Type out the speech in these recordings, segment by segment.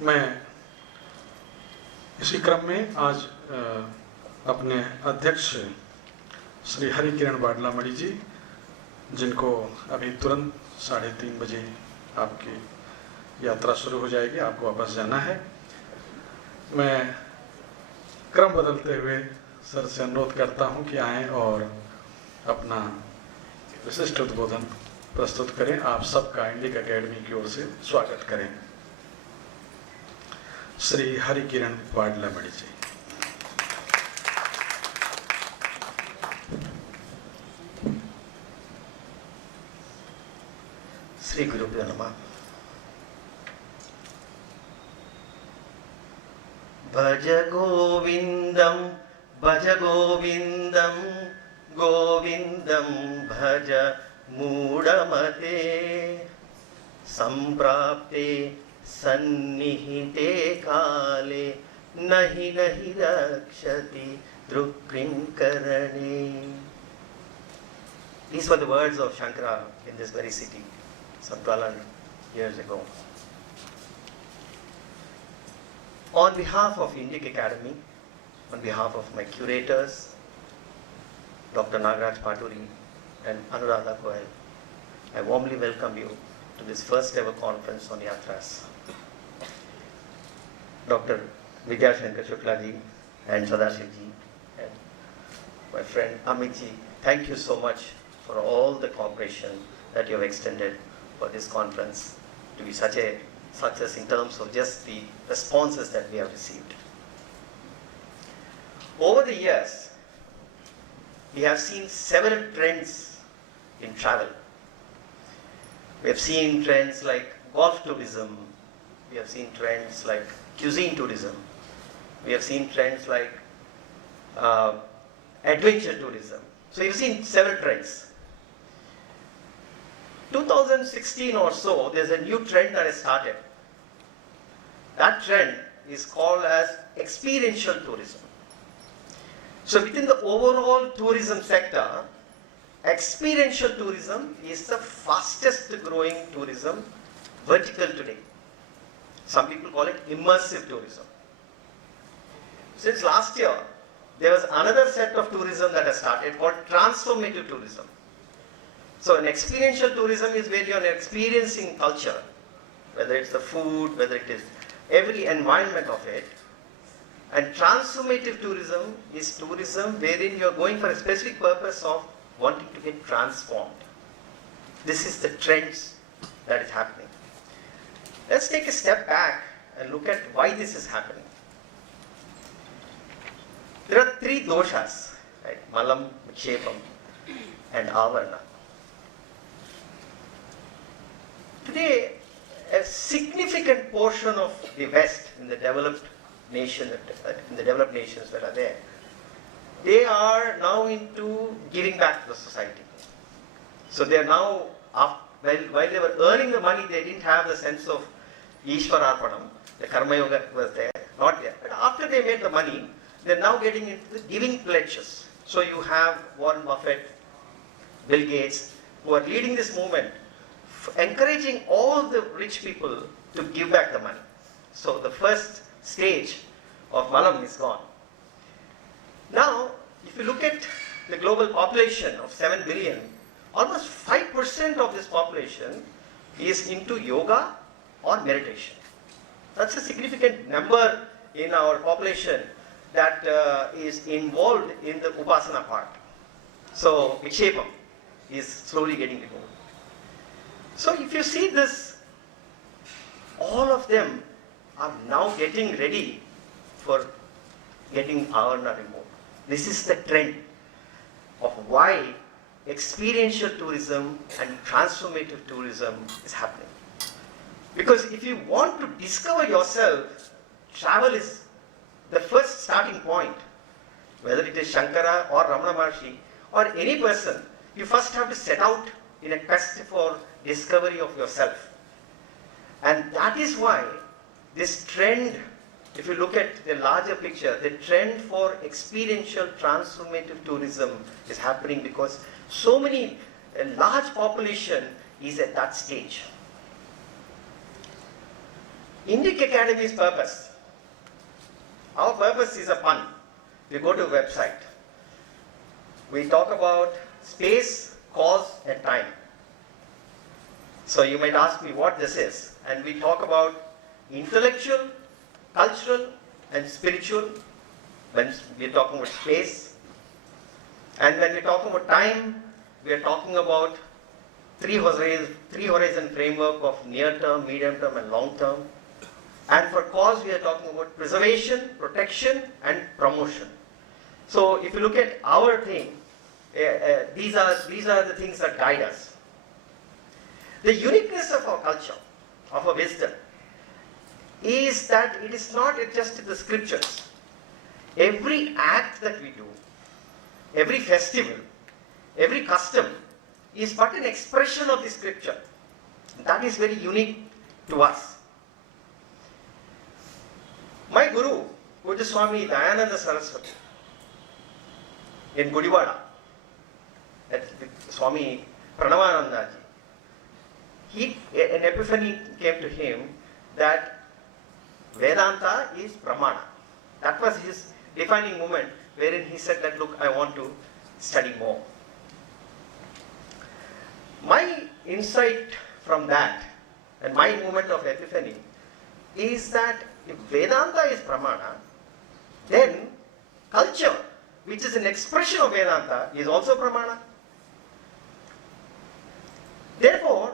मैं इसी क्रम में आज अपने अध्यक्ष श्री हरि किरण बाडला मणि जी, जिनको अभी तुरंत 3:30 बजे आपकी यात्रा शुरू हो जाएगी, आपको वापस जाना है, मैं क्रम बदलते हुए सर से अनुरोध करता हूं कि आएं और अपना विशिष्ट उद्बोधन प्रस्तुत करें। आप सबका इंडिक एकेडमी की ओर से स्वागत करें। श्री हरि किरण बाडला मणि जी। श्री गुरुभ्यो नमः। भज गोविंदम गोविंदम भज मूढ़मते संप्राप्ते सन्निहिते काले नहि नहि रक्षति दृक्कृंकरणे. These were the words of Shankara in this very city some 1200 years ago. On behalf of Indic Academy, on behalf of my curators, Dr. Nagaraj Paturi and Anuradha Goel, I warmly welcome you to this first ever conference on Yatras. Dr. Vidyashankar Shukla ji and Sadashiv ji and my friend Amit ji, thank you so much for all the cooperation that you have extended for this conference to be such a success in terms of just the responses that we have received. Over the years, we have seen several trends in travel. We have seen trends like golf tourism, we have seen trends like cuisine tourism, we have seen trends like adventure tourism. So you've seen several trends. 2016 or so, there's a new trend that has started. That trend is called as experiential tourism. So within the overall tourism sector, experiential tourism is the fastest growing tourism vertical today. Some people call it immersive tourism. Since last year, there was another set of tourism that has started called transformative tourism. So an experiential tourism is where you are experiencing culture, whether it's the food, whether it is every environment of it. And transformative tourism is tourism wherein you are going for a specific purpose of wanting to get transformed. This is the trends that is happening. Let's take a step back and look at why this is happening. There are 3 doshas, right? Malam, Vikshepam and Avarna. Today, a significant portion of the West in the developed nations that are there, they are now into giving back to the society. So they are now, while they were earning the money, they didn't have the sense of Ishwararpanam, the Karma Yoga was there, not yet. But after they made the money, they're now getting into the giving pledges. So you have Warren Buffett, Bill Gates, who are leading this movement, encouraging all the rich people to give back the money. So the first stage of Malam is gone. Now, if you look at the global population of 7 billion, almost 5% of this population is into yoga or meditation. That's a significant number in our population that is involved in the Upasana part. So, Vikshepam is slowly getting removed. So if you see this, all of them are now getting ready for getting Avarna removed. This is the trend of why experiential tourism and transformative tourism is happening. Because if you want to discover yourself, travel is the first starting point. Whether it is Shankara or Ramana Maharshi or any person, you first have to set out in a quest for discovery of yourself. And that is why this trend, if you look at the larger picture, the trend for experiential transformative tourism is happening because so many, a large population is at that stage. Indic Academy's purpose. Our purpose is a pun. We go to a website. We talk about space, cause, and time. So you might ask me what this is. And we talk about intellectual, cultural, and spiritual when we're talking about space. And when we're talking about time, we are talking about three horizon framework of near term, medium term, and long term. And for cause, we are talking about preservation, protection, and promotion. So if you look at our thing, these are the things that guide us. The uniqueness of our culture, of our wisdom, is that it is not just the scriptures. Every act that we do, every festival, every custom is but an expression of the scripture. That is very unique to us. My Guru, Puja Swami Dayananda Saraswati, in Gudivada, at Swami Pranavananda ji, an epiphany came to him that Vedanta is Pramana. That was his defining moment wherein he said that, look, I want to study more. My insight from that and my moment of epiphany is that if Vedanta is Pramana, then culture, which is an expression of Vedanta, is also Pramana. Therefore,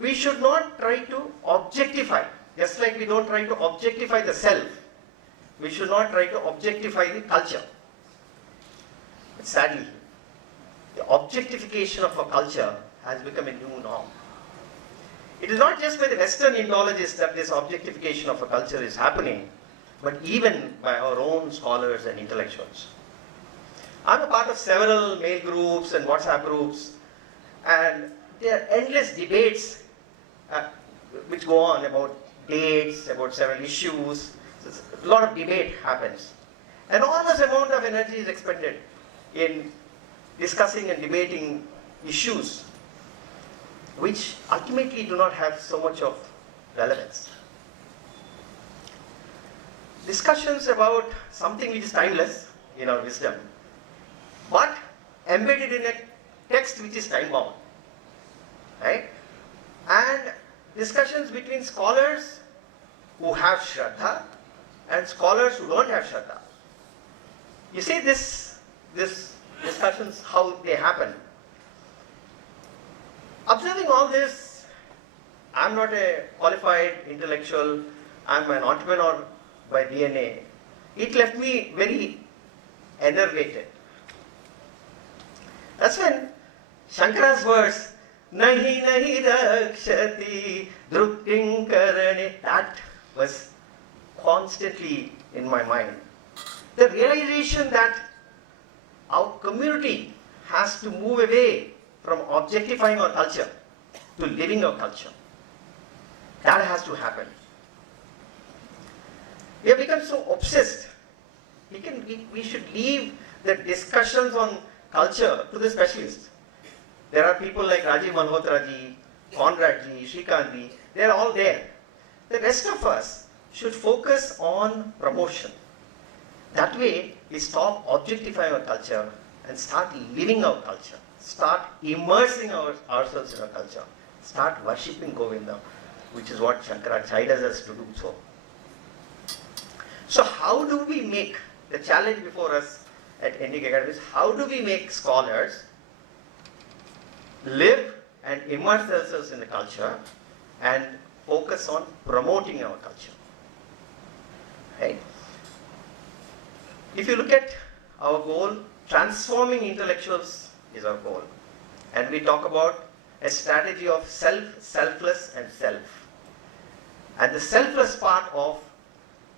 we should not try to objectify, just like we don't try to objectify the self, we should not try to objectify the culture. But sadly, the objectification of a culture has become a new norm. It is not just by the Western Indologists that this objectification of a culture is happening, but even by our own scholars and intellectuals. I'm a part of several mail groups and WhatsApp groups, and there are endless debates which go on about dates, about several issues. A lot of debate happens. Enormous amount of energy is expended in discussing and debating issues which ultimately do not have so much of relevance. Discussions about something which is timeless in our wisdom, but embedded in a text which is time-bound, right? And discussions between scholars who have Shraddha and scholars who don't have Shraddha. You see this discussions, how they happen. Observing all this, I'm not a qualified intellectual, I'm an entrepreneur by DNA. It left me very enervated. That's when Shankara's verse, Nahi nahi rakshati drukting karane, that was constantly in my mind. The realization that our community has to move away from objectifying our culture to living our culture. That has to happen. We have become so obsessed. We should leave the discussions on culture to the specialists. There are people like Rajiv Malhotra ji, Conrad ji, Shrikant ji, they are all there. The rest of us should focus on promotion. That way, we stop objectifying our culture and start living our culture. Start immersing ourselves in our culture. Start worshipping Govinda, which is what Shankara chided us to do so. So how do we make, the challenge before us at Indic Academy is, how do we make scholars live and immerse themselves in the culture and focus on promoting our culture? Right? If you look at our goal, transforming intellectuals is our goal. And we talk about a strategy of self, selfless, and self. And the selfless part of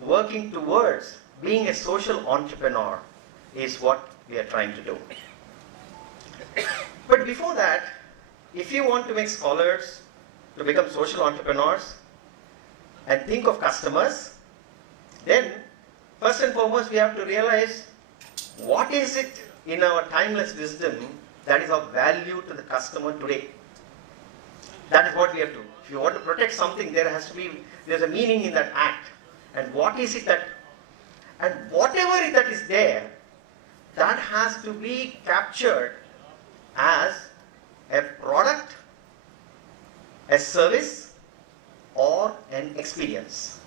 working towards being a social entrepreneur is what we are trying to do. But before that, if you want to make scholars to become social entrepreneurs and think of customers, then first and foremost we have to realize what is it in our timeless wisdom that is of value to the customer today. That is what we have to. If you want to protect something, there's a meaning in that act. And what is it that, and whatever that is there, that has to be captured as a product, a service, or an experience.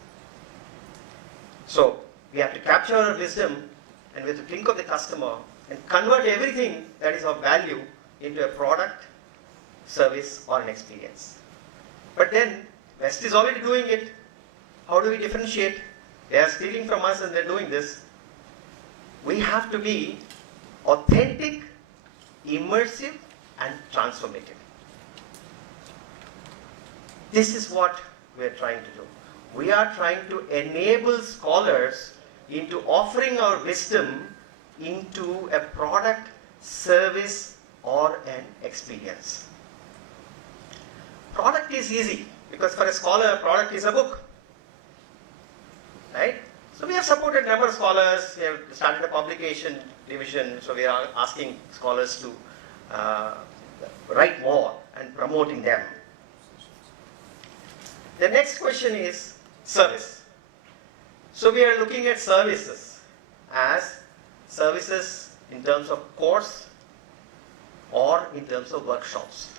So we have to capture our wisdom, and we have to think of the customer and convert everything that is of value into a product, service, or an experience. But then West is already doing it. How do we differentiate? They are stealing from us and they're doing this. We have to be authentic, immersive, and transformative. This is what we are trying to do. We are trying to enable scholars into offering our wisdom into a product, service, or an experience. Product is easy, because for a scholar, a product is a book. Right? So we have supported a number of scholars. We have started a publication division, so we are asking scholars to write more and promoting them. The next question is service. So we are looking at services as services in terms of course or in terms of workshops.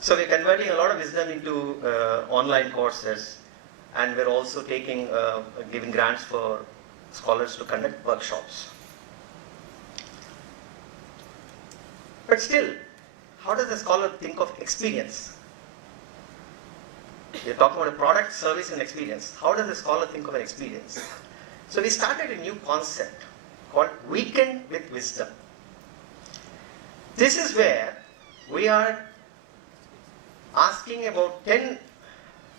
So we're converting a lot of wisdom into online courses, and we're also giving grants for scholars to conduct workshops. But still, how does a scholar think of experience? We're talking about a product, service, and experience. How does a scholar think of an experience? So we started a new concept called Weekend with Wisdom. This is where we are asking about 10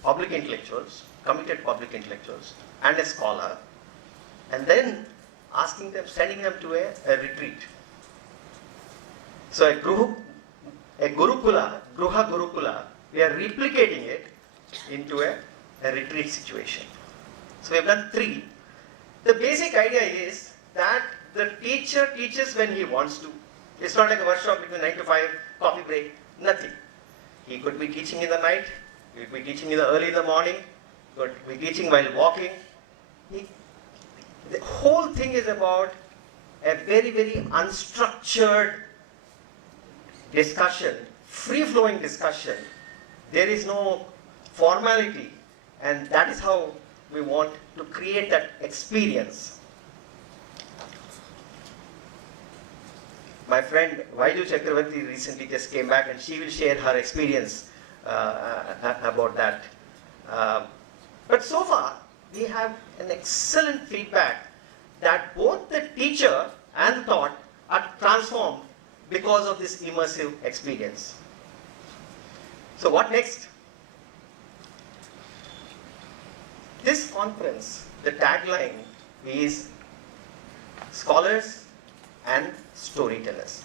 public intellectuals, committed public intellectuals, and a scholar, and then sending them to a retreat. So a Gurukula, Gruha Gurukula, we are replicating it into a retreat situation. So we have done 3. The basic idea is that the teacher teaches when he wants to. It's not like a workshop between 9 to 5, coffee break, nothing. He could be teaching in the night, he could be teaching early in the morning, he could be teaching while walking. The whole thing is about a very, very unstructured discussion, free-flowing discussion. There is no formality, and that is how we want to create that experience. My friend Vaiju Chakravarti recently just came back, and she will share her experience about that. But so far, we have an excellent feedback that both the teacher and the taught are transformed because of this immersive experience. So what next? This conference, the tagline is Scholars and Storytellers.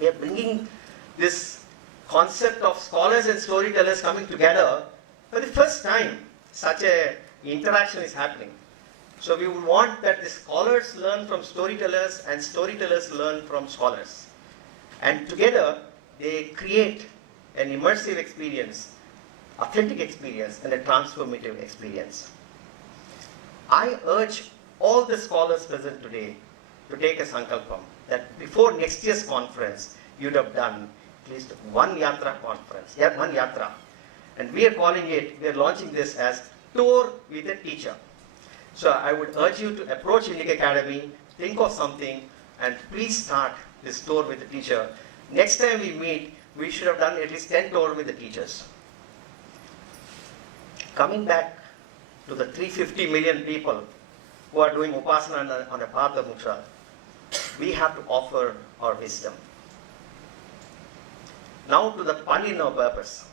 We are bringing this concept of scholars and storytellers coming together for the first time. Such an interaction is happening. So we would want that the scholars learn from storytellers and storytellers learn from scholars. And together they create an immersive experience, authentic experience, and a transformative experience. I urge all the scholars present today to take a sankalpam that before next year's conference, you'd have done at least one yatra conference, one yatra. And we are launching this as Tour with a Teacher. So I would urge you to approach Indic Academy, think of something, and please start this tour with the teacher. Next time we meet, we should have done at least 10 tours with the teachers. Coming back to the 350 million people who are doing Upasana on the path of moksha, we have to offer our wisdom. Now to the pun in our purpose.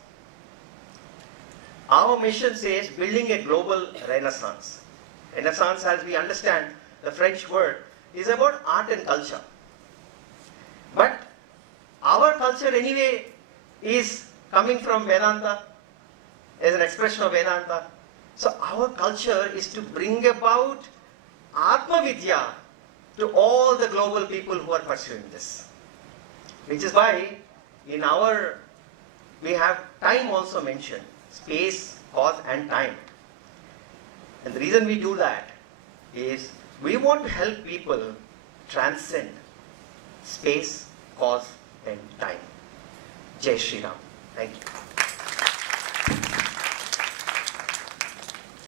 Our mission says building a global renaissance. Renaissance, as we understand the French word, is about art and culture. But our culture anyway is coming from Vedanta, as an expression of Vedanta. So our culture is to bring about Atma Vidya to all the global people who are pursuing this. Which is why in our we have time also mentioned, space, cause and time. And the reason we do that is we want to help people transcend space, cause and time. Jai Shri Ram. Thank you.